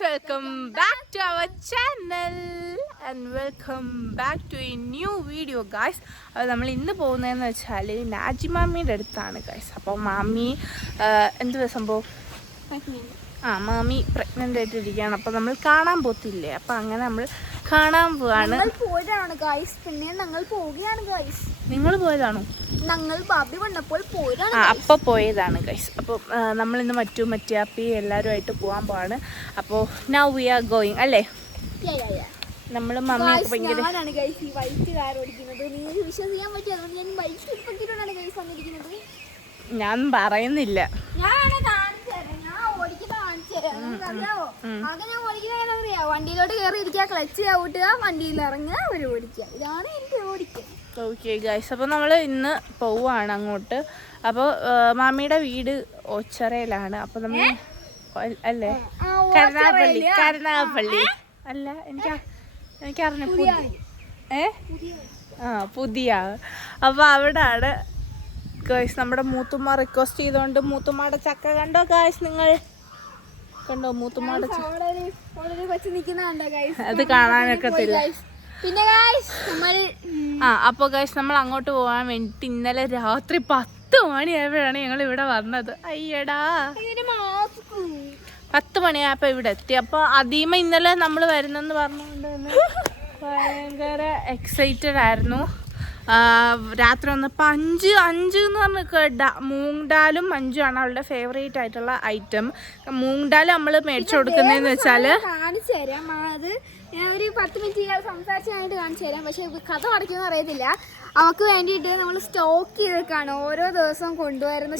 welcome back to our channel and welcome back to a new video guys. നമ്മൾ ഇന്ന് പോകുന്നതെന്ന് വെച്ചാൽ നാജിമാമിയുടെ അടുത്താണ് ഗൈസ്. അപ്പോൾ മാമി എന്തുവാ സംഭവം, മാമി പ്രഗ്നൻ്റ് ആയിട്ടിരിക്കുകയാണ്. അപ്പോൾ നമ്മൾ കാണാൻ പോത്തില്ലേ, അപ്പോൾ അങ്ങനെ നമ്മൾ കാണാൻ പോവാണ്. പിന്നെ ഞങ്ങൾ പോവുകയാണ് ഗൈസ്. നിങ്ങൾ പോയതാണോ? ഞങ്ങൾ ബാബി വന്നപ്പോൾ പോയതാണ്. അപ്പോൾ പോയതാണ് ഗൈസ്. അപ്പോൾ നമ്മളിന്ന് മറ്റാപ്പി എല്ലാവരുമായിട്ട് പോകാൻ പോവാണ്. അപ്പോൾ നൗ വി ആർ ഗോയിങ് അല്ലേ. നമ്മൾ മമ്മിയൊക്കെ ഭയങ്കര ഞാൻ പറയുന്നില്ല. വണ്ടിയിലോട്ട് കയറി ഇരിക്കുക, ക്ലച്ച് ചവിട്ടുക, വണ്ടിയിൽ ഇറങ്ങുക, ഒരു ഓടിക്കുക. ഇതാണ് എനിക്ക് ഓടിക്കുക. ഓക്കെ ഗൈസ്, അപ്പോൾ നമ്മൾ ഇന്ന് പോവുകയാണ് അങ്ങോട്ട്. അപ്പോൾ മാമിയുടെ വീട് ഓച്ചറയിലാണ്. അപ്പോൾ നമ്മൾ അല്ലേ കരുനാഗപ്പള്ളി അല്ല, എനിക്കറിഞ്ഞ പുതിയ. അപ്പോൾ അവിടെയാണ് ഗൈസ്. നമ്മുടെ മൂത്തുമ്മ റിക്വസ്റ്റ് ചെയ്തുകൊണ്ട് മൂത്തുമ്മയുടെ ചക്ക കണ്ടോ ഗൈസ്? നിങ്ങൾ കണ്ടോ മൂത്തുമ്മയുടെ അത് കാണാനൊക്കത്തില്ല. പിന്നെ അപ്പോൾ ഗൈസ് നമ്മൾ അങ്ങോട്ട് പോകാൻ വേണ്ടിയിട്ട് ഇന്നലെ രാത്രി 10 മണിയായപ്പോഴാണ് ഞങ്ങൾ ഇവിടെ വന്നത്. അയ്യടാ, 10 മണിയായപ്പോൾ ഇവിടെ എത്തി. അപ്പോൾ അദീമ ഇന്നലെ നമ്മൾ വരുന്നെന്ന് പറഞ്ഞുകൊണ്ട് ഭയങ്കര എക്സൈറ്റഡ് ആയിരുന്നു. രാത്രി വന്നപ്പോൾ അഞ്ച് എന്ന് പറഞ്ഞ മൂങ് ഡാലും മഞ്ചുമാണ് അവളുടെ ഫേവറേറ്റ് ആയിട്ടുള്ള ഐറ്റം. മൂങ് ഡാൽ നമ്മൾ മേടിച്ചു കൊടുക്കുന്നതെന്ന് വെച്ചാൽ കാണിച്ചു തരാം. അത് ഞാൻ ഒരു 10 മിനിറ്റ് സംസാരിച്ചായിട്ട് കാണിച്ചു തരാം. പക്ഷെ കഥ അടയ്ക്കുമെന്ന് അറിയത്തില്ല. അവൾക്ക് വേണ്ടിയിട്ട് നമ്മൾ സ്റ്റോക്ക് ചെയ്തേക്കാണ്. ഓരോ ദിവസം കൊണ്ടുവരുന്ന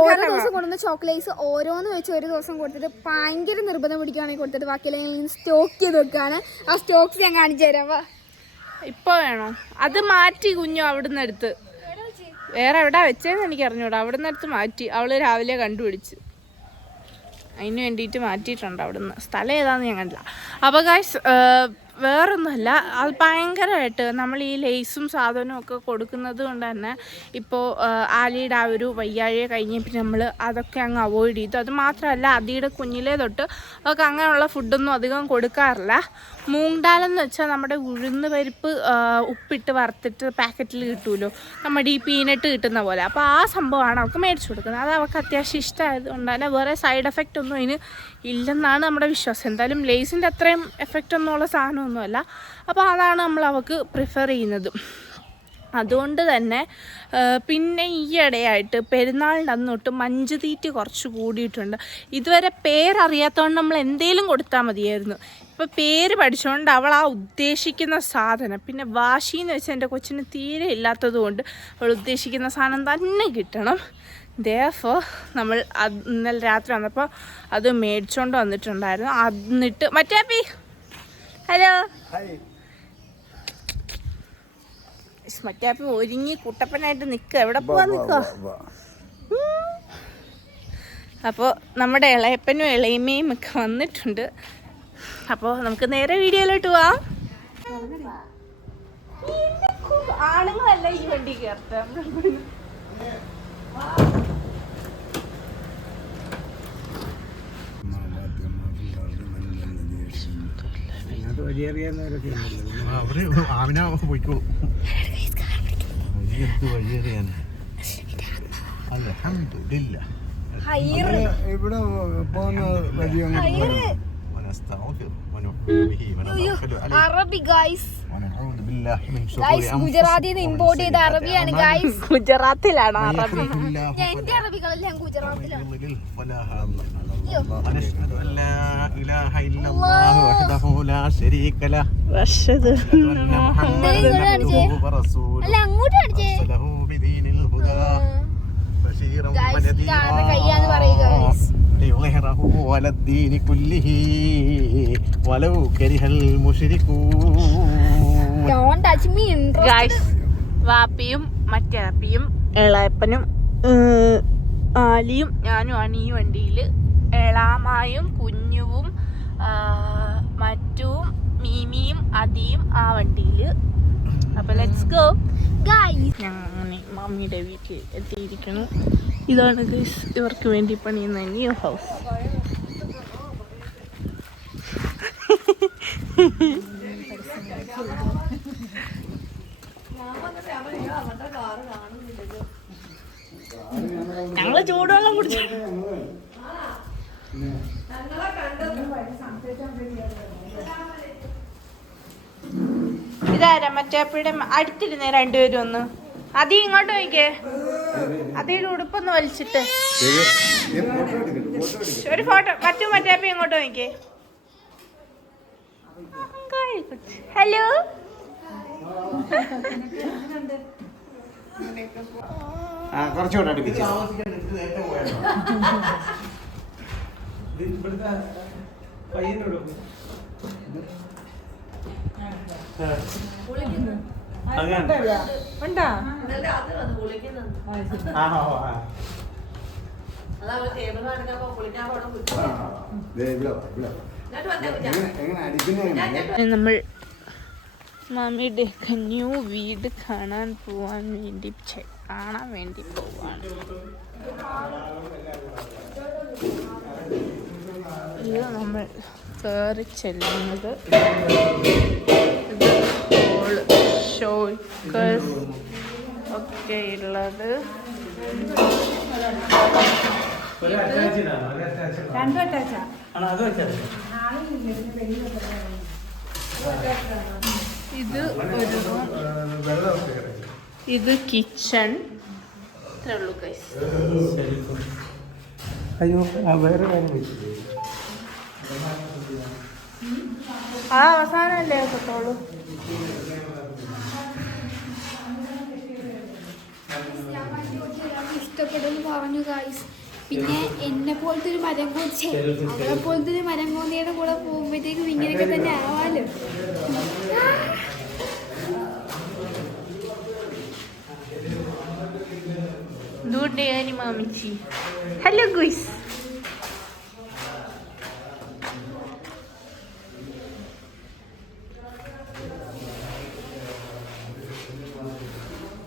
ഓരോ ദിവസം കൊണ്ടുവന്ന ചോക്ലേറ്റ്സ് ഓരോന്ന് വെച്ച് ഒരു ദിവസം കൊടുത്തിട്ട് ഭയങ്കര നിർബന്ധം പിടിക്കുകയാണെങ്കിൽ കൊടുത്തിട്ട് ബാക്കിയെല്ലാം സ്റ്റോക്ക് ചെയ്ത് വെക്കാണ്. ആ സ്റ്റോക്സ് ഞാൻ കാണിച്ചു തരാം. ഇപ്പൊ വേണോ? അത് മാറ്റി കുഞ്ഞു അവിടുന്ന് എടുത്ത് വേറെ എവിടാ വെച്ചേന്ന് എനിക്ക് അറിഞ്ഞൂടാ. അവിടുന്ന് എടുത്ത് മാറ്റി. അവള് രാവിലെ കണ്ടുപിടിച്ച് അതിന് വേണ്ടിയിട്ട് മാറ്റിയിട്ടുണ്ട്. അവിടുന്ന് സ്ഥലം ഏതാന്ന് ഞാൻ കണ്ടില്ല. അപ്പോൾ ഗൈസ് വേറൊന്നുമല്ല, അത് ഭയങ്കരമായിട്ട് നമ്മൾ ഈ ലേസും സാധനവും ഒക്കെ കൊടുക്കുന്നത് കൊണ്ട് തന്നെ ഇപ്പോൾ ആലിയുടെ ആ ഒരു വയ്യാഴിയെ കഴിഞ്ഞ് പിന്നെ നമ്മൾ അതൊക്കെ അങ്ങ് അവോയ്ഡ് ചെയ്തു. അത് മാത്രമല്ല അതിയുടെ കുഞ്ഞിലേ തൊട്ട് അവർക്ക് അങ്ങനെയുള്ള ഫുഡൊന്നും അധികം കൊടുക്കാറില്ല. മൂങ് ഡാലെന്ന് വെച്ചാൽ നമ്മുടെ ഉഴുന്ന് പരിപ്പ് ഉപ്പിട്ട് വറുത്തിട്ട് പാക്കറ്റിൽ കിട്ടുമല്ലോ, നമ്മുടെ ഈ പീനട്ട് കിട്ടുന്ന പോലെ. അപ്പോൾ ആ സംഭവമാണ് അവർക്ക് മേടിച്ചു കൊടുക്കുന്നത്. അത് അവർക്ക് അത്യാവശ്യം ഇഷ്ടമായത് കൊണ്ട് തന്നെ വേറെ സൈഡ് എഫക്റ്റ് ഒന്നും അതിന് ഇല്ലെന്നാണ് നമ്മുടെ വിശ്വാസം. എന്തായാലും ലേസിൻ്റെ അത്രയും എഫക്റ്റ് ഒന്നുമുള്ള സാധനമൊന്നുമല്ല. അപ്പോൾ അതാണ് നമ്മൾ അവർക്ക് പ്രിഫർ ചെയ്യുന്നത്. അതുകൊണ്ട് തന്നെ പിന്നെ ഈയിടെയായിട്ട് പെരുന്നാളിൻ്റെ അന്നൊട്ട് മഞ്ച് തീറ്റി കുറച്ച് കൂടിയിട്ടുണ്ട്. ഇതുവരെ പേരറിയാത്തതുകൊണ്ട് നമ്മൾ എന്തെങ്കിലും കൊടുത്താൽ മതിയായിരുന്നു. ഇപ്പോൾ പേര് പഠിച്ചുകൊണ്ട് അവൾ ആ ഉദ്ദേശിക്കുന്ന സാധനം, പിന്നെ വാശിന്ന് വെച്ചാൽ എൻ്റെ കൊച്ചിന് തീരെ ഇല്ലാത്തത് കൊണ്ട് അവൾ ഉദ്ദേശിക്കുന്ന സാധനം തന്നെ കിട്ടണം. ദേഫോ നമ്മൾ ഇന്നലെ രാത്രി വന്നപ്പോൾ അത് മേടിച്ചുകൊണ്ട് വന്നിട്ടുണ്ടായിരുന്നു. എന്നിട്ട് മറ്റാപ്പി ഹലോ മറ്റാപ്പി ഒരുങ്ങി കുട്ടപ്പനായിട്ട് നിൽക്കുക. എവിടെ പോവാൻ നിൽക്കുക? അപ്പോൾ നമ്മുടെ ഇളയപ്പനും ഇളയമ്മയും ഒക്കെ വന്നിട്ടുണ്ട്. അപ്പോൾ നമുക്ക് നേരെ വീഡിയോയിലോട്ട് പോവാം. ആണുങ്ങളല്ല ഈ വണ്ടി കയറട്ടെ. ഇവിടെ പോകുന്ന അറബി ഗൈസ്. ഗുജറാത്തിൽ ഇമ്പോർട്ട് ചെയ്ത അറബിയാണ് ഗൈസ്. ഗുജറാത്തിലാണ് അറബി. എന്റെ അറബികളെല്ലാം ഗുജറാത്തിലാണ്. അല്ല അങ്ങോട്ട് കാണിച്ചേ. കയ്യാന്ന് പറയുക. വാപ്പിയും മറ്റാപ്പിയും ഇളയപ്പനും ആലിയും ഞാനുമാണ് ഈ വണ്ടിയിൽ. എളാമായും കുഞ്ഞുവും മറ്റും മീമിയും അദിയും ആ വണ്ടിയിൽ. അപ്പോൾ ലെറ്റ്സ് ഗോ ഗൈസ്. ഞാൻ അങ്ങനെ മമ്മിയുടെ വീട്ടിൽ എത്തിയിരിക്കുന്നു. ഇതാണ് ഗൈസ് ഇവർക്ക് വേണ്ടി പണിയുന്ന ന്യൂ ഹൗസ്. ഞങ്ങള് ചൂടുവെള്ളം കുടിച്ചു. ഇതാരാ മറ്റേപ്പയുടെ അടുത്തിരുന്നേ രണ്ടുപേരും ഒന്ന്. അതീ ഇങ്ങോട്ട് നോക്കിക്കേ, അതിയുടെ ഉടുപ്പൊന്ന് വലിച്ചിട്ട് ഒരു ഫോട്ടോ. മറ്റേപ്പ ഇങ്ങോട്ട് നോക്കിക്കേ. ഹലോ. കുറച്ചുകൂടെ അടുപ്പിച്ചു. നമ്മൾ മമ്മിയുടെ ന്യൂ വീട് കാണാൻ വേണ്ടി പോവാണ്. ഇത് നമ്മൾ കയറി ചെല്ലുന്നത് ഷോക്കേഴ്സ് ഒക്കെ ഉള്ളത്. ഇത് ഒരു റൂം, ഇത് കിച്ചൺ. ഇത്രേ ഉള്ളൂ ഗൈസ്. അവസാനമല്ലേ കിട്ടുള്ളൂ. ഇഷ്ടപ്പെടുന്നു പറഞ്ഞു ഗൈസ്. പിന്നെ എന്നെ പോലത്തെ ഒരു മരം കോച്ചേ, അവളെ പോലത്തെ ഒരു മരം കോന്നിയുടെ കൂടെ പോകുമ്പോഴത്തേക്കും ഇങ്ങനെയൊക്കെ തന്നെ ആവാലോ. മാമിച്ചി. Hello guys.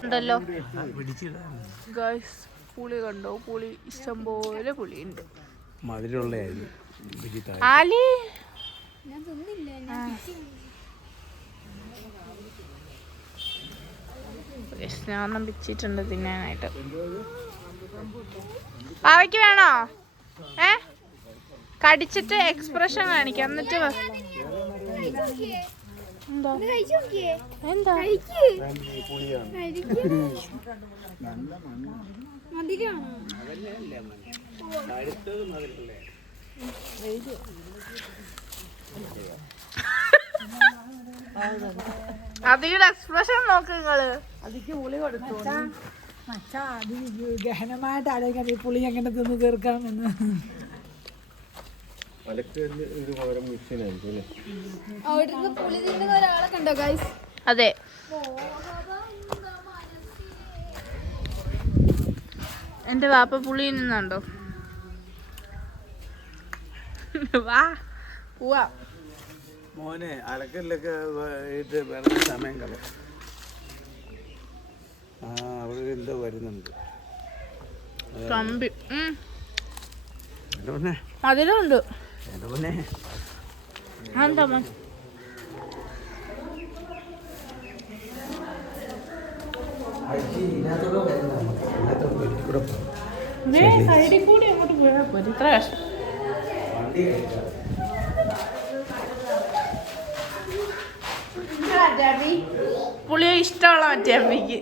ഉണ്ടല്ലോ ഗൈസ്, പുളി കണ്ടോ? പുളി ഇഷ്ടംപോലെ പുളിയുണ്ട്. ആലി ഞാൻ പിച്ചിട്ടുണ്ട് തിന്നാനായിട്ട്. പാവയ്ക്ക് വേണോ? കടിച്ചിട്ട് എക്സ്പ്രഷൻ കാണിക്കാം. എന്നിട്ട് എന്താ എന്താ അതിയുടെ എക്സ്പ്രഷൻ നോക്ക് നിങ്ങള്. അതിക്ക് പുളി കൊടുത്തു മച്ചാ. അത് ഗഹനമായിട്ട് ആലോചിക്കാം ഈ പുളി എങ്ങനെ തിന്ന് തീർക്കാമെന്ന്. പുളി തിന്നുന്ന ഒരാളെ കണ്ടോ ഗൈസ്? അതെ, എന്റെ വാപ്പ പുളി തിന്നുന്നുണ്ടോ? വാ പോവാ മോനെ. അലക്കലിലൊക്കെ വെറുതെ സമയം കളയും. അവിടെ എന്തോ വരുന്നുണ്ട്. കമ്പി അതിലുണ്ട്. എന്താ സൈഡിൽ കൂടി അങ്ങോട്ട് പോയാൽ പോയി. ഇത്ര കഷ്ടം. പുളിയെ ഇഷ്ടമുള്ള മറ്റേ അമ്മയ്ക്ക്.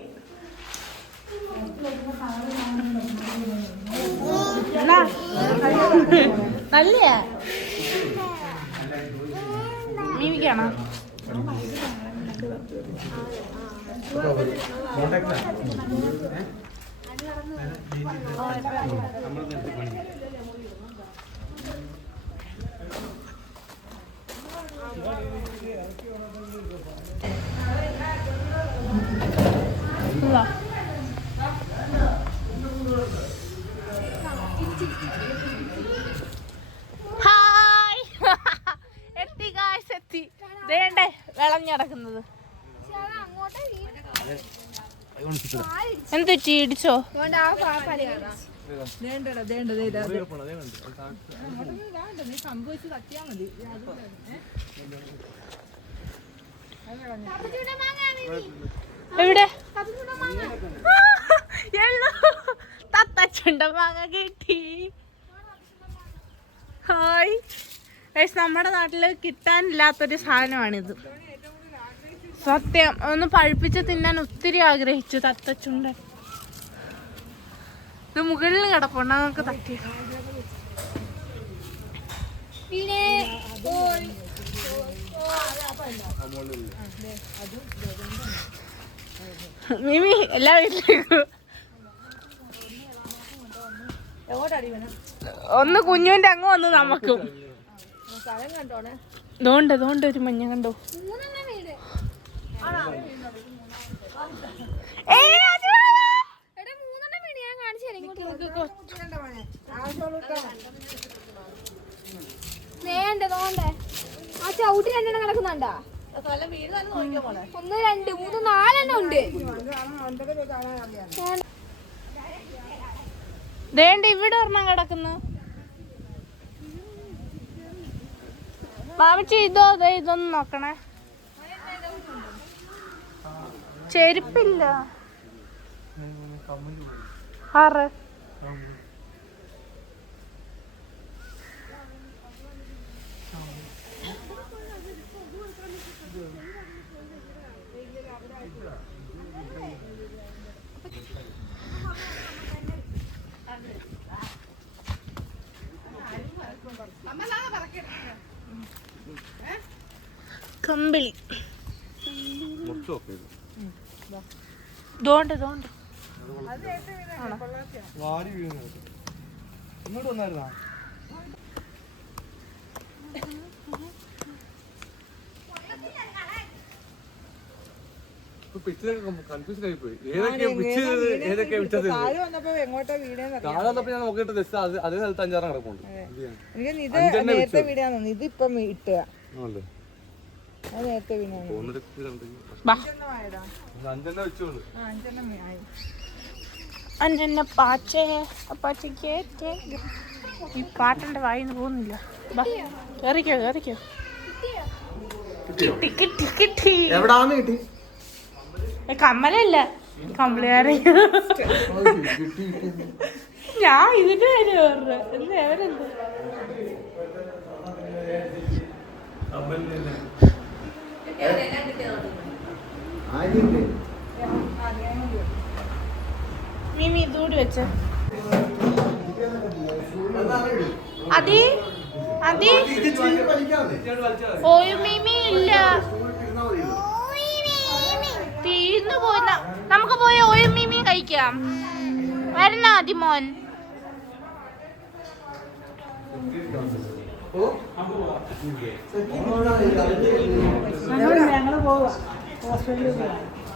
നല്ലയാ. മീമിക്കാണോ? ഹായ്. എത്തി ഗായ്സ്, എത്തി. ദേണ്ടേ വിളഞ്ഞടക്കുന്നത്. എന്ത് ഇടിച്ചോ? നീ സംഭവിച്ച് തട്ടിയാ മതി. എവിടെ തത്തച്ചുണ്ട മാങ്ങ കിട്ടി. ഹായ് ഗയ്സ്, നമ്മുടെ നാട്ടില് കിട്ടാനില്ലാത്തൊരു സാധനമാണിത്. സത്യം ഒന്ന് പഴുപ്പിച്ച് തിന്നാൻ ഒത്തിരി ആഗ്രഹിച്ചു തത്തച്ചുണ്ടൻ. ഇത് മുകളിൽ കിടപ്പുണ്ട്, നമുക്ക് തട്ടി. മിമി എല്ലാ വീട്ടിലേക്കും ഒന്ന് കുഞ്ഞുവിന്റെ അങ്ങ് വന്ന് നമുക്കും. ദോണ്ട് ഒരു മഞ്ഞ കണ്ടോ. ആ ചവിട്ടി 2 എണ്ണം കിടക്കുന്നുണ്ടാ? 1 2 3 4 എണ്ണം ഉണ്ട്. ദേണ്ട ഇവിടെ ഒരെണ്ണം കിടക്കുന്നു. മാമിച്ചി ഇതൊന്ന് നോക്കണേ. ചെരുപ്പില്ല. ആറ് കമ്പിളി. ദോണ്ട് ഇങ്ങോട്ട് വന്നായിരുന്നാ? കൺഫ്യൂഷൻ ആയിപ്പോയി. ഏതൊക്കെ വിറ്റത് താഴെ വന്നപ്പോ ഞാൻ നോക്കിയിട്ട് ജസ്റ്റ് അതേ സ്ഥലത്ത് 5-6 കിടപ്പുണ്ട്. നേരത്തെ വീടാണ് ഇതിപ്പം ഇട്ടുക. നേരത്തെ വീടാണ്. 5 വെച്ചോളൂ. 5 പാച്ചയ്ക്ക് ഈ പാട്ടിന്റെ വായിന്ന് പോകുന്നില്ല. കേറിക്കോ. കിട്ടി. എവിടാന്ന് കിട്ടി? കമ്മലല്ല, കമ്പിളിയാരെ. ഞാൻ ഇതിന്റെ കാര്യം പറഞ്ഞത്. എന്ത് എവരെന്ത് മിമി ഇതൂടി വെച്ച അതി ഓയ് മിമി ഇല്ല, തീർന്നു പോയി. നമുക്ക് പോയി ഓയ് മിമി കഴിക്കാം. വരണ അതിമോൻ. ഞങ്ങള് പോവാ ഹോസ്പിറ്റലിൽ.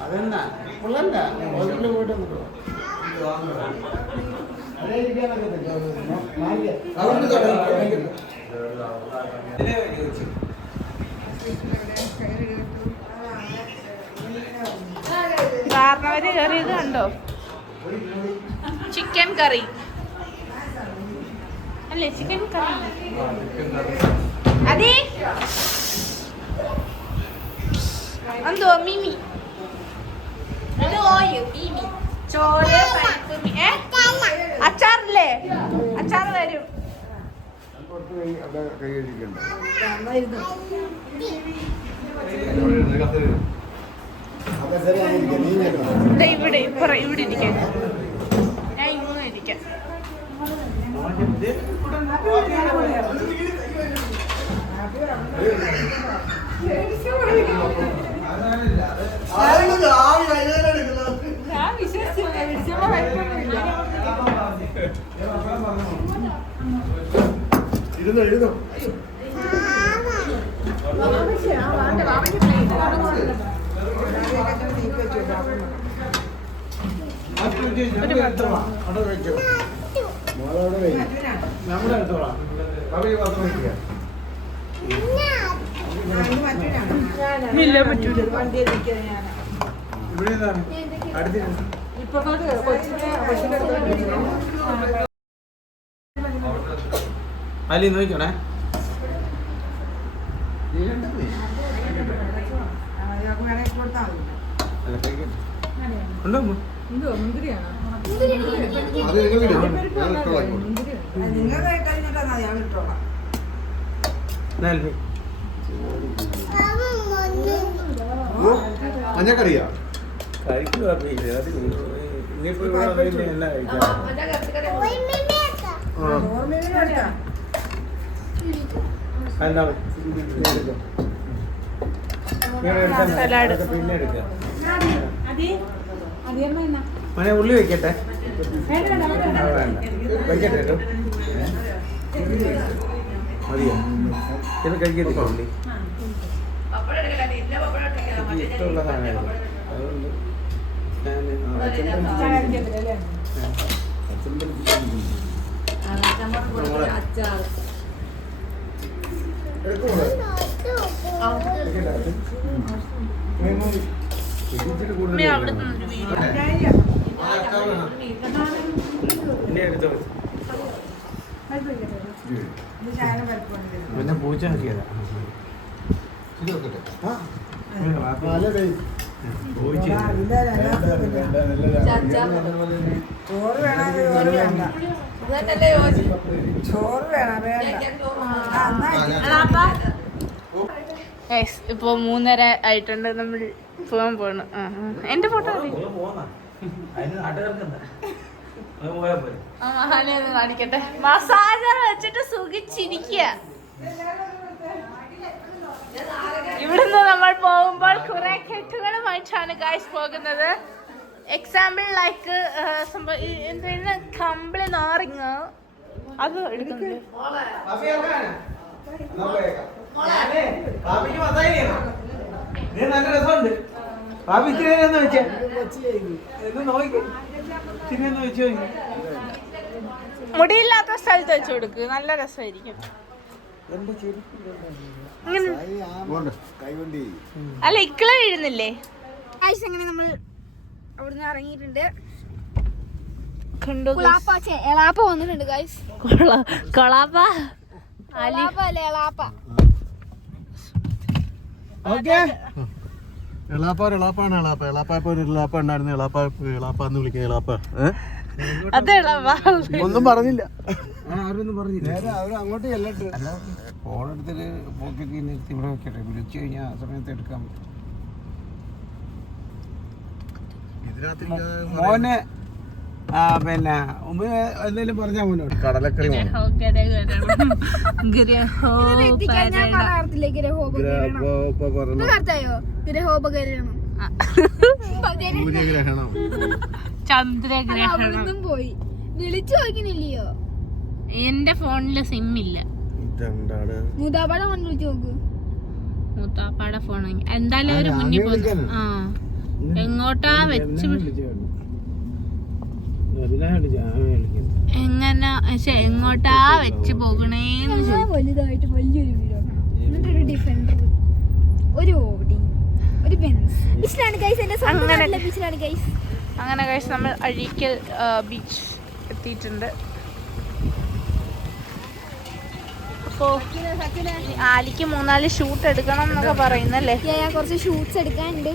അതെന്നാ പിള്ളേണ്ട ഹോസ്പിറ്റലിൽ പോയിട്ട് കാരണവര് കയറിയത് കണ്ടോ? ചിക്കൻ കറി അല്ലേ? ചിക്കൻ കറി. അതെ എന്തോ മിമി. അത് ഓയ് മിമി. ചോറ് പരിപ്പ്. അച്ചാറില്ലേ? അച്ചാറ് വരും. ഇവിടെ ഇരിക്കാൻ. ഞാൻ ഇങ്ങനെ ഇരിക്കാം. ഇരുന്നോ നമ്മുടെ എടുത്തോളാം. ഇല്ല പറ്റൂല. ഇവിടെ അടുത്ത് ഇപ്പഴത്തെ കൊച്ചിനെ അലി നോക്കണേ ഉണ്ടോ എന്തോ മുന്തിരിയാണോ നിങ്ങൾ കഴിഞ്ഞിട്ടാ ഞാൻ ഇട്ടോളാം മഞ്ഞക്കറിയാ കഴിക്കുക ഇനിയിപ്പോ ഇവിടെ എല്ലാം കഴിക്കാം പിന്നെ എടുക്കാം മനെ ഉള്ളി വെക്കട്ടെ വെക്കട്ടെ കേട്ടോ മതിയോ ഇത് കഴിക്കത്തില്ല ഉള്ളി ഇഷ്ടമുള്ള സാധനമാണ് അതുകൊണ്ട് പിന്നെ പൂച്ച നോക്കിയതാ ചോറ് വേണം ചോറ് വേണം ഇപ്പൊ 3:30 ആയിട്ടുണ്ട്. നമ്മൾ പോകാൻ പോണു. എന്റെ ഫോട്ടോ കാണിക്കട്ടെ. മസാജർ വെച്ചിട്ട് സുഖിച്ചിരിക്കുക. ഇവിടുന്ന് നമ്മൾ പോകുമ്പോൾ കുറെ കെട്ടുകളുമായിട്ടാണ് ഗൈസ് പോകുന്നത്. എക്സാമ്പിൾ ലൈക്ക് എന്താ കമ്പിളി നാരങ്ങ അത് എടുക്കുന്നത്. നല്ല രസമുണ്ട്. ഭാബി ഇച്ചിരിയൊന്ന് വെച്ചേ നോക്കി വെച്ചോ. മുടിയില്ലാത്ത സ്ഥലത്ത് വെച്ച് കൊടുക്ക്, നല്ല രസമായിരിക്കും. അല്ല ഇക്കള വീഴുന്നില്ലേ? അങ്ങനെ നമ്മൾ അവിടുന്ന് ഇറങ്ങിയിട്ടുണ്ട്. കണ്ടു എളാപ്പ വന്നിട്ടുണ്ട് ഗൈസ്. കൊളാപ്പ എളാപ്പാണ് എളാപ്പ ഒരു എളാപ്പ ഉണ്ടായിരുന്നു. എളാപ്പാന്ന് വിളിക്കുക. എളാപ്പ ഒന്നും പറഞ്ഞില്ല. ആരൊന്നും പറഞ്ഞില്ല. നേരെ അവർ അങ്ങോട്ട് ചെല്ലട്ടെ. അല്ല ഫോണെടുത്തിട്ട് പോക്കറ്റിൽ നിർത്തി ഇവിടെ വെക്കട്ടെ. വിളിച്ചു കഴിഞ്ഞാൽ ആ സമയത്ത് എടുക്കാൻ പറ്റും. മോനെ പിന്നെ എന്തെങ്കിലും പറഞ്ഞാ മോനോട് കടലക്കറി ചന്ദ്രഗ്രഹണം പോയി വിളിച്ചു നോക്കുന്നില്ലയോ? എന്റെ ഫോണില് സിം ഇല്ല. മൂതാപ്പാടെ ഫോൺ വിളിച്ചു നോക്ക്. മൂത്താപ്പാടെ ഫോൺ എന്തായാലും ഒരു മുന്നിൽ പോകും. എങ്ങോട്ടാ വെച്ച് എങ്ങനെ എങ്ങോട്ടാ വെച്ച് പോകണേന്ന് വലുതായിട്ട് വലിയൊരു വീട് എന്നിട്ടൊരു ഡിഫൻഡർ, ഒരു ഓടി, ഒരു ബെൻസ്. ബീച്ചിലാണ് ഗൈസ്, എന്റെ സ്വന്തം ബീച്ചിലാണ് ഗൈസ്. അങ്ങനെ ഗൈസ് നമ്മൾ അഴീക്കൽ ബീച്ച് എത്തിയിട്ടുണ്ട്. അപ്പോ ആലിക്ക് 4 ഷൂട്ട് എടുക്കണം എന്നൊക്കെ പറയുന്നല്ലേ? കുറച്ച് ഷൂട്ട്സ് എടുക്കാനുണ്ട്.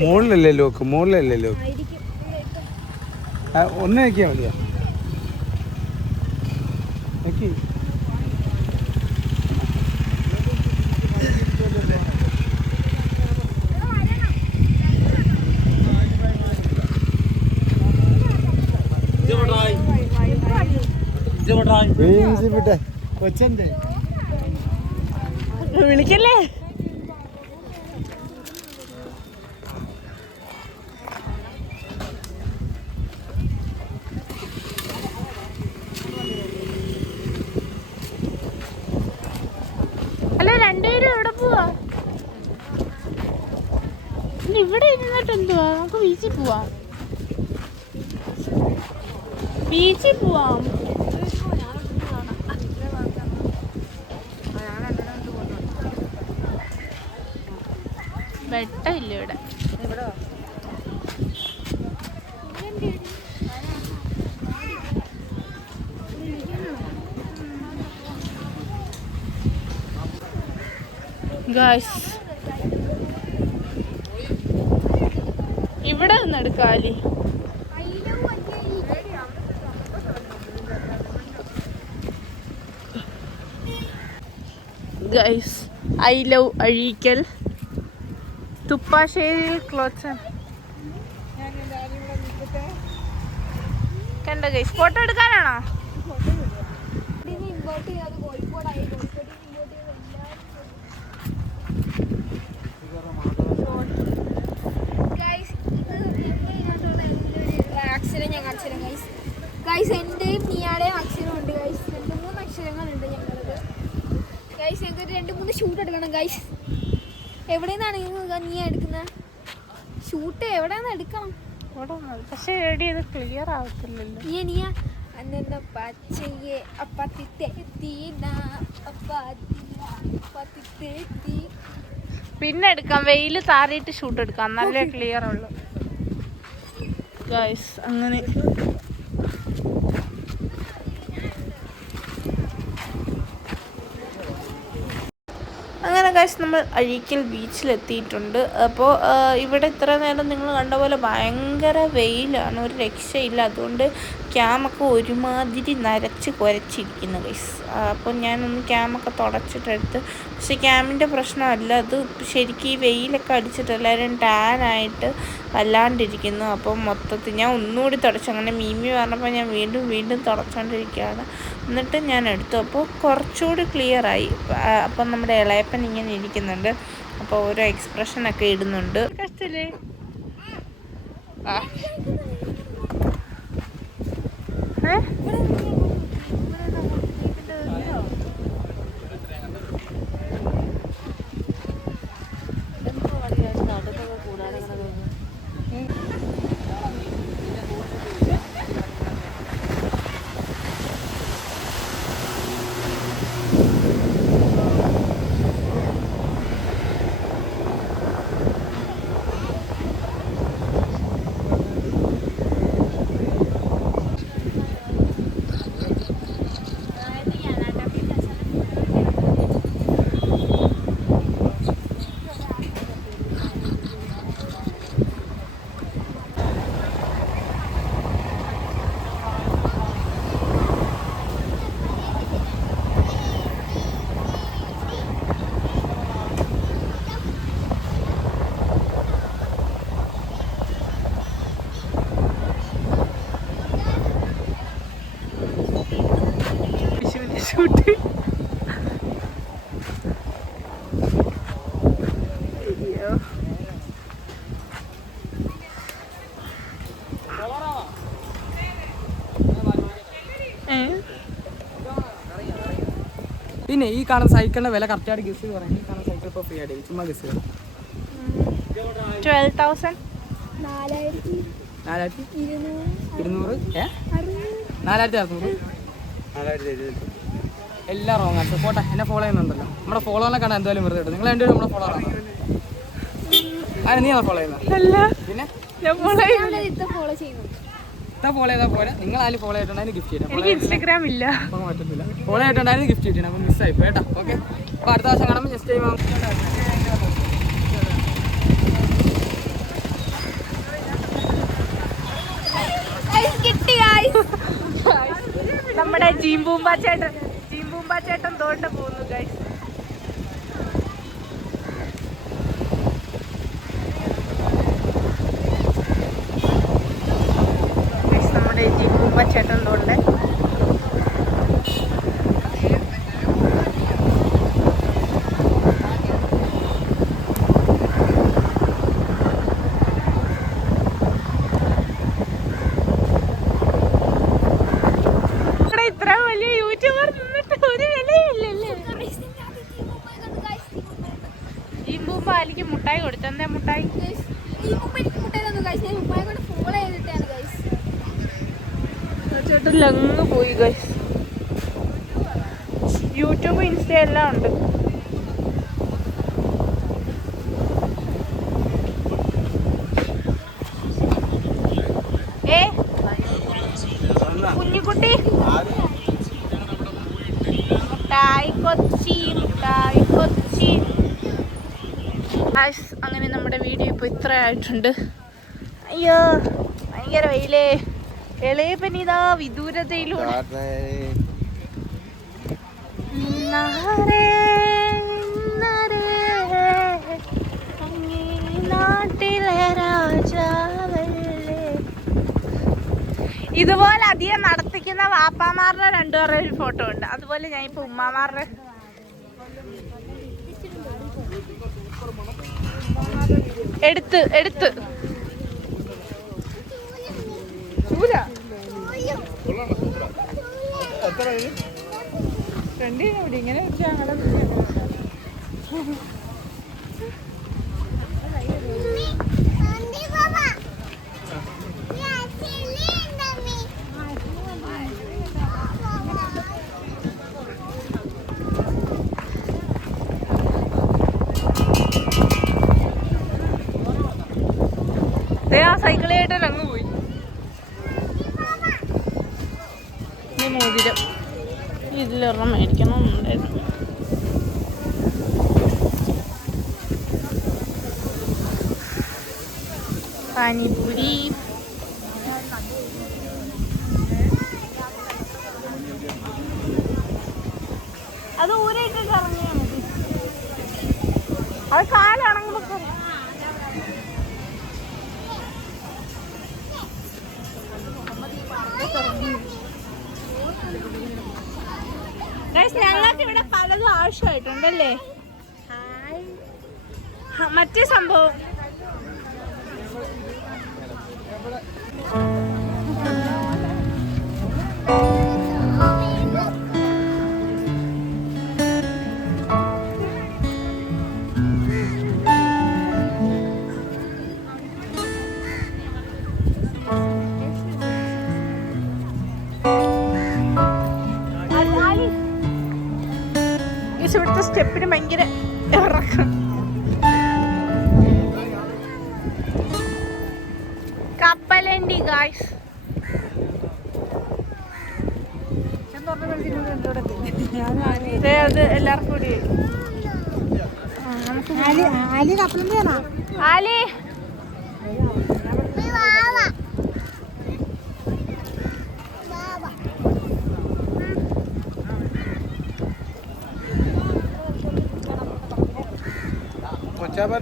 മുകളിലല്ലേ ലോക്ക്? മുകളിലല്ലേ ലോക്ക്? ഒന്ന് നോക്കിയാ മതിയാ. കൊച്ചന്റെ വിളിക്കല്ലേ? അല്ല രണ്ടുപേരും എവിടെ പോവാ? ഇവിടെ ഇരുന്നിട്ട് എന്തുവാ? നമുക്ക് ബീച്ചിൽ പോവാം. ബീച്ചിൽ പോവാം. വെട്ടമില്ല ഇവിടെ. ഗായ്സ് ഇവിടെ നിന്നെടുക്കാലി. ഗൈസ് ഐ ലവ് അഴീക്കൽ തുപ്പാശ്ശേരി ക്ലോത്ത്സ്. കണ്ട ഗൈസ് ഫോട്ടോ എടുക്കാനാണോ? അക്ഷരം ഞാൻ കാണിച്ചു തരാം ഗൈസ്. ഗൈസ് എൻ്റെയും നീയാടെയും അക്ഷരമുണ്ട് ഗൈസ്. 2-3 അക്ഷരങ്ങളുണ്ട് ഞങ്ങളത് ഗൈസ്. ഞങ്ങൾക്ക് 2-3 ഷൂട്ട് എടുക്കണം ഗൈസ്. എവിടെ നിന്നാണ് നീ എടുക്കുന്നത് ഷൂട്ട്? എവിടെ നിന്ന് എടുക്കണം? പക്ഷെ റെഡി ചെയ്ത് ക്ലിയർ ആവത്തില്ലല്ലോ. നീയ അന്ന പച്ചയെ പിന്നെ എടുക്കാം, വെയില് താറിയിട്ട് ഷൂട്ട് എടുക്കാം, നല്ല ക്ലിയർ ഉള്ളു ഗൈസ്. അങ്ങനെ അങ്ങനെ ഗൈസ് നമ്മൾ അഴീക്കൽ ബീച്ചിലെത്തിയിട്ടുണ്ട്. അപ്പോൾ ഇവിടെ ഇത്ര നേരം നിങ്ങൾ കണ്ട പോലെ ഭയങ്കര വെയിലാണ്, ഒരു രക്ഷയില്ല. അതുകൊണ്ട് ക്യാമൊക്കെ ഒരുമാതിരി നരച്ച് കുരച്ചിരിക്കുന്നു ഗൈസ്. അപ്പോൾ ഞാനൊന്ന് ക്യാമൊക്കെ തുടച്ചിട്ടെടുത്ത്, പക്ഷെ ക്യാമിൻ്റെ പ്രശ്നമല്ല, അത് ശരിക്കും ഈ വെയിലൊക്കെ അടിച്ചിട്ട് എല്ലാവരും ടാനായിട്ട് വല്ലാണ്ടിരിക്കുന്നു. അപ്പം മൊത്തത്തിൽ ഞാൻ ഒന്നുകൂടി തുടച്ചു. അങ്ങനെ മീമി പറഞ്ഞപ്പോൾ ഞാൻ വീണ്ടും തുടച്ചുകൊണ്ടിരിക്കുകയാണ്. എന്നിട്ട് ഞാൻ എടുത്തു. അപ്പോൾ കുറച്ചുകൂടി ക്ലിയറായി. അപ്പം നമ്മുടെ ഇളയപ്പൻ ഇങ്ങനെ ഇരിക്കുന്നുണ്ട്, അപ്പോൾ ഓരോ എക്സ്പ്രഷനൊക്കെ ഇടുന്നുണ്ട്. കഷ്ടല്ലേ ഷൂട്ട്? പിന്നെ ഈ കാണുന്ന സൈക്കിളിന്റെ വില കറക്റ്റായിട്ട് ഗസ് ചെയ്ത് പറയാം. ഈ കാണുന്ന സൈക്കിൾ ഇപ്പോൾ ഫ്രീ ആയിട്ട് ചുമ്മാ ഗസ് ചെയ്യണം. 12,000 4,200 എല്ലാം റോങ് ആൻസർ. പോട്ടെ, എന്നെ ഫോളോ ചെയ്യുന്നുണ്ടല്ലോ. നമ്മുടെ ഫോളോനെ കാണാൻ എന്തായാലും വെറുതെ ഇട്ടു. നിങ്ങൾ രണ്ടുപേരും നമ്മളെ ഫോളോ ആണ്. നീ ഫോളോ ചെയ്യുന്നത്? പിന്നെ ഫോളോ ചെയ്താൽ പോലെ നിങ്ങൾ ആരും ഫോളോ ആയിട്ടുണ്ടായിരുന്നു ഗിഫ്റ്റ് ചെയ്യണം. എനിക്ക് ഇൻസ്റ്റാഗ്രാം ഇല്ല, അപ്പം പറ്റത്തില്ല. ഫോളോ ആയിട്ടുണ്ടായിരുന്നു ഗിഫ്റ്റ് ചെയ്യണം. അപ്പം മിസ്സായി കേട്ടോ. ഓക്കെ, അപ്പോൾ അടുത്ത വർഷം കാണുമ്പോൾ ജസ്റ്റ് ടൈം നമ്മുടെ ജീംബൂമ്പ ചേട്ടൻ തോണ്ട പോകുന്നു ഗൈസ്. നമ്മുടെ ജീംബൂമ്പ ചേട്ടൻ തോണ്ട. പാലിക്ക് മുട്ടായി കൊടുത്തു. എന്താ മുട്ടായി? ചേട്ടൻ ലങ്ങ് പോയി ഗൈസ്. യൂട്യൂബ് ഇൻസ്റ്റ എല്ലാം ഉണ്ട്. കുഞ്ഞിക്കുട്ടി മുട്ടായി കൊച്ചി. ഗായ്സ് അങ്ങനെ നമ്മുടെ വീഡിയോ ഇപ്പോൾ ഇത്ര ആയിട്ടുണ്ട്. അയ്യോ ഭയങ്കര വെയിലേ. ഇളയപ്പനി ഇതാ വിദൂരതയിലൂടെ. ഇതുപോലെ അധികം നടത്തിക്കുന്ന വാപ്പാമാരുടെ രണ്ടുപേരുടെ ഒരു ഫോട്ടോ ഉണ്ട്. അതുപോലെ ഞാൻ ഇപ്പൊ ഉമ്മാമാരുടെ എടുത്ത് ഇങ്ങനെ ആ സൈക്കിളായിട്ട് അങ്ങ് പോയി. മോതിരം ഇതിലൊരെണ്ണം മേടിക്കണമെന്നുണ്ടായിരുന്നു. പാനിപൂരി അത് ഊരായിട്ട് ഇറങ്ങിയാൽ മതി. അത് കാലാണെങ്കിൽ ഞങ്ങൾക്ക് ഇവിടെ പലതും ആവശ്യമായിട്ടുണ്ടല്ലേ. മറ്റേ സംഭവം ഇവിടുത്തെ സ്റ്റെപ്പിന് ഭയങ്കര ഇറക്കം. കപ്പലണ്ടി ഗായ്സ്. അത് എല്ലാവർക്കും കൂടി ആലി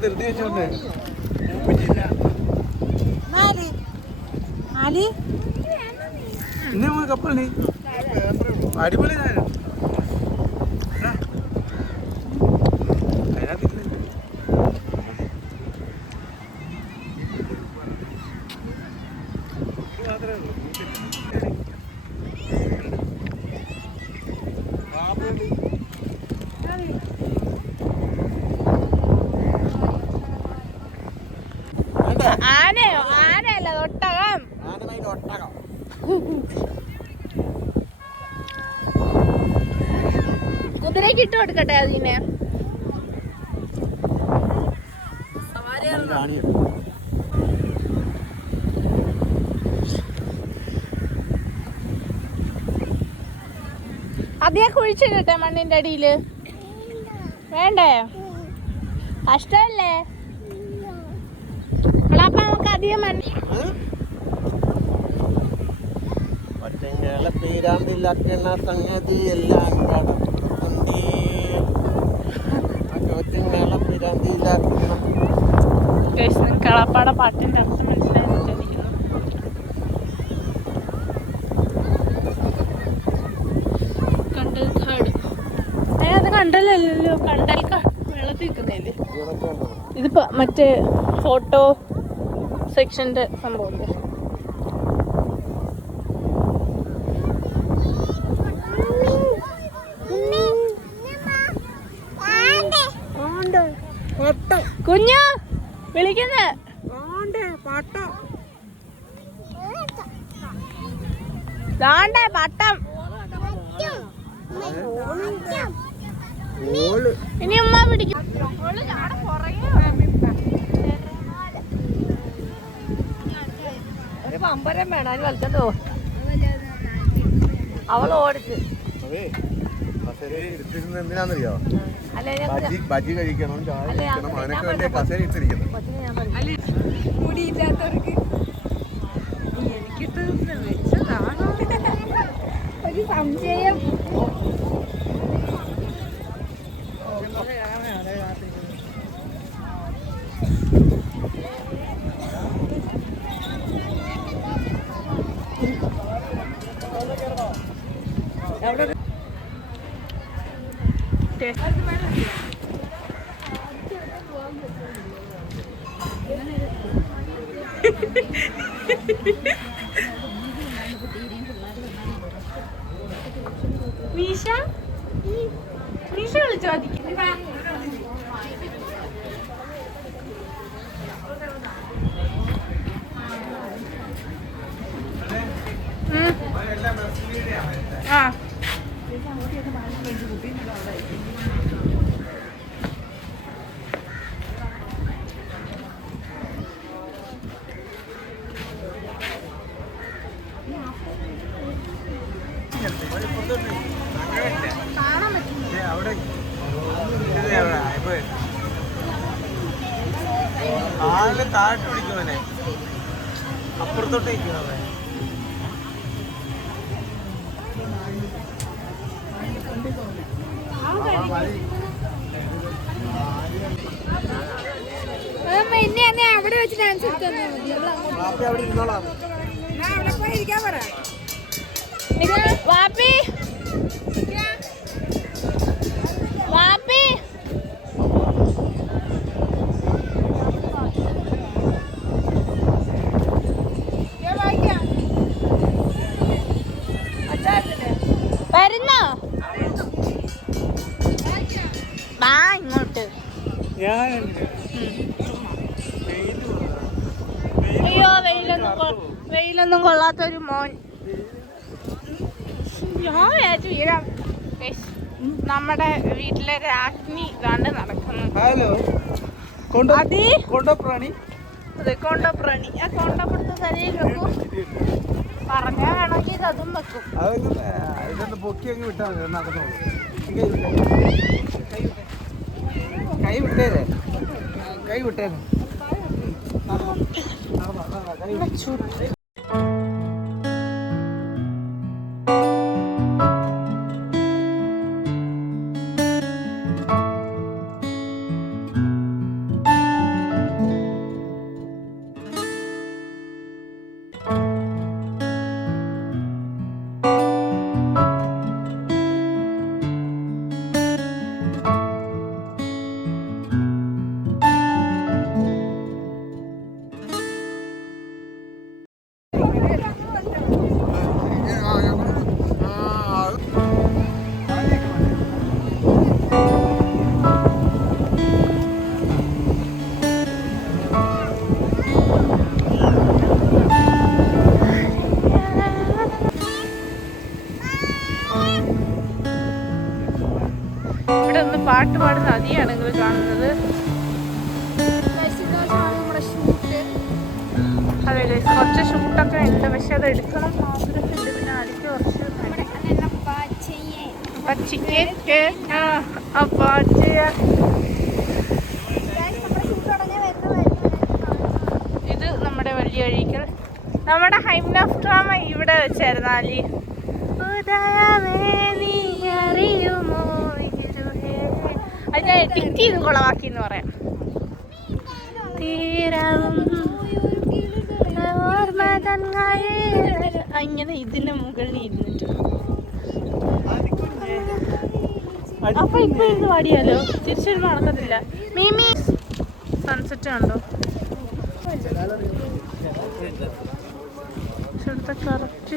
ധൃതി വെച്ചോണ്ട് കപ്പൽ അടിപൊളി. ആനയോ? ആനയല്ല, ഒട്ടകം. കുതിരക്ക് ഇട്ട് കൊടുക്കട്ടെ അതിനെ. അതേ കുഴിച്ചിട്ടെ മണ്ണിന്റെ അടിയില്. വേണ്ടേ? കഷ്ടല്ലേ? അപ്പൊ നമുക്ക് അധികം മണ്ണ് പേരാന്തിലാക്കണ സംഗതി എല്ലാം കടപ്പുറത്തുണ്ടേ. കളപ്പാട പാട്ടിന്റെ അർത്ഥം മനസ്സിലായി വിചാരിക്കുന്നു. കണ്ടൽക്കാട്. അത് കണ്ടല്ലല്ലോ, കണ്ടൽക്കാട് വെള്ളത്തിൽ നിൽക്കുന്നല്ലേ. ഇതിപ്പോ മറ്റേ ഫോട്ടോ സെക്ഷന്റെ സംഭവല്ലേ. കുഞ്ഞു വിളിക്കുന്ന പട്ടം. ഇനി ഉമ്മ പിടിക്കും. ഒരു പമ്പരം വേണം അതിന് കളിച്ചോണ്ട് പോ. അവൾ ഓടിച്ച് എടുത്തിരുന്നത് എന്തിനാന്നറിയോ? ബജി കഴിക്കണം, ചായ കഴിക്കണം, അതിനൊക്കെ വേണ്ടിയ കസേര ഇട്ടിരിക്കുന്നത്. മുടിയില്ലാത്തവർക്ക് എനിക്കിട്ട് വെച്ചതാണോ ഒരു സംശയം. മീശ മീശ വിളിച്ചോ ആ അവിടെ ആളില് താഴ്ത്തി പിടിക്കുവനെ, അപ്പുറത്തോട്ട് നിൽക്കുന്നവനെ. എന്നെ അവിടെ വെച്ച് ഡാൻസ് എടുത്താൽ മതി. അവിടെ ഇരുന്നോളാം. അവിടെ പോയി ഇരിക്കാൻ പറ. വാപ്പി വാപ്പി വരുന്നോ? വാ ഇങ്ങോട്ട്. അയ്യോ വെയിലൊന്നും കൊള്ളാത്തൊരു മോൻ. ഞാൻ വിചാരിച്ചു വീരാം. നമ്മുടെ വീട്ടിലെ രാജ്ഞി കണ്ട് നടക്കുന്നു. ഹലോ, അതെ കൊണ്ടപ്രാണി. അതെ കൊണ്ടപ്രാണി. ആ കൊണ്ടപ്പുറത്ത് തലയിൽ വെക്കും. പറഞ്ഞാ വേണമെങ്കിൽ അതും വെക്കും. ഇതൊന്ന് പൊക്കി അങ്ങ് വിട്ടാൽ മതി, നടന്നോളൂ. കൈ വിട്ടേരെ, കൈ വിട്ടേരെ. ഇവിടെ ഒന്ന് പാട്ട് പാടുന്ന നദിയാണ് നിങ്ങൾ കാണുന്നത്. അതെ കുറച്ച് ഷൂട്ടൊക്കെ ഉണ്ട്, പക്ഷെ അത് എടുക്കണം ആഗ്രഹമുണ്ട്. പിന്നെ ആദ്യത്തെ കുറച്ച് ഇത് നമ്മുടെ വലിയ ഒഴിക്കൽ. നമ്മുടെ ഹൈം ഓഫ് ഡ്രാമ ഇവിടെ വെച്ചായിരുന്നു. ആലി അതിനെ എഡിറ്റ് ചെയ്ത് കുളവാക്കി എന്ന് പറയാം. ഇങ്ങനെ ഇതിന്റെ മുകളിൽ ഇരുന്നിട്ട് അപ്പൊ ഇപ്പൊ ഇരുന്ന് പാടിയാലോ? തിരിച്ചിരുന്ന് നടക്കത്തില്ല. മീമി സൺസെറ്റ് കണ്ടോ? കറക്റ്റ്